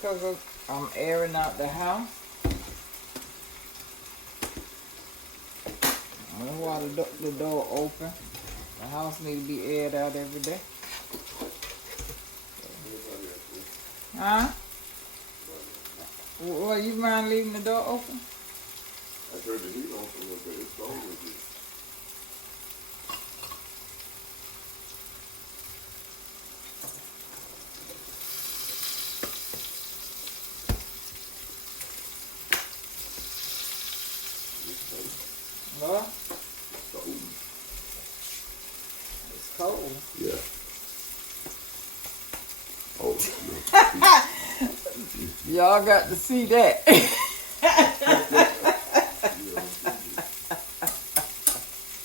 because I'm airing out the house. That's why the door open. The house need to be aired out every day. Huh? Well, you mind leaving the door open? I heard the heat on for a little bit. It's cold with you. What? It's It's cold. cold. Yeah. Oh, no. Y'all got to see that.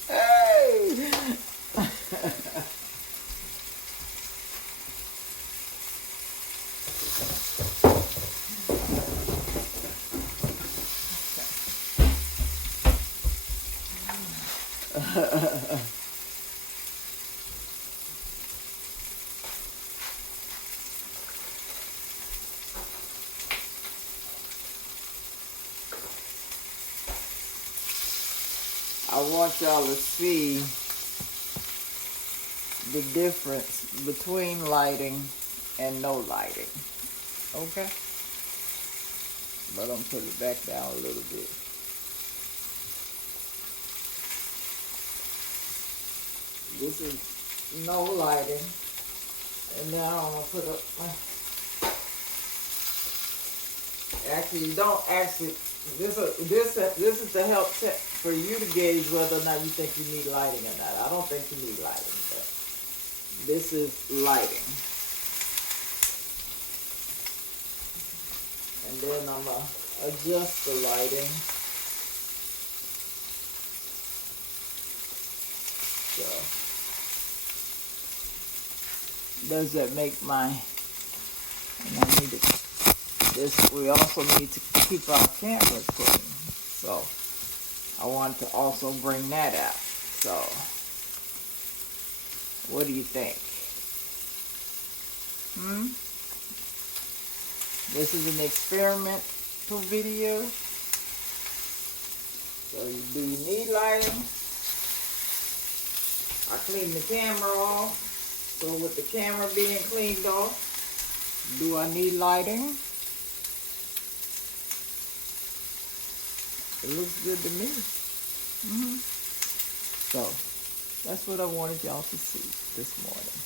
Hey. I want y'all to see the difference between lighting and no lighting. Okay? But I'm gonna put it back down a little bit. This is no lighting. And now I'm gonna put up my... Actually, you don't actually... This is to help for you to gauge whether or not you think you need lighting or not. I don't think you need lighting, but this is lighting. And then I'm going to adjust the lighting. So, does that make my... And I need to... This, we also need to keep our camera clean. So, I want to also bring that out. So, what do you think? This is an experimental video. So, do you need lighting? I cleaned the camera off. So, with the camera being cleaned off, do I need lighting? It looks good to me. So, that's what I wanted y'all to see this morning.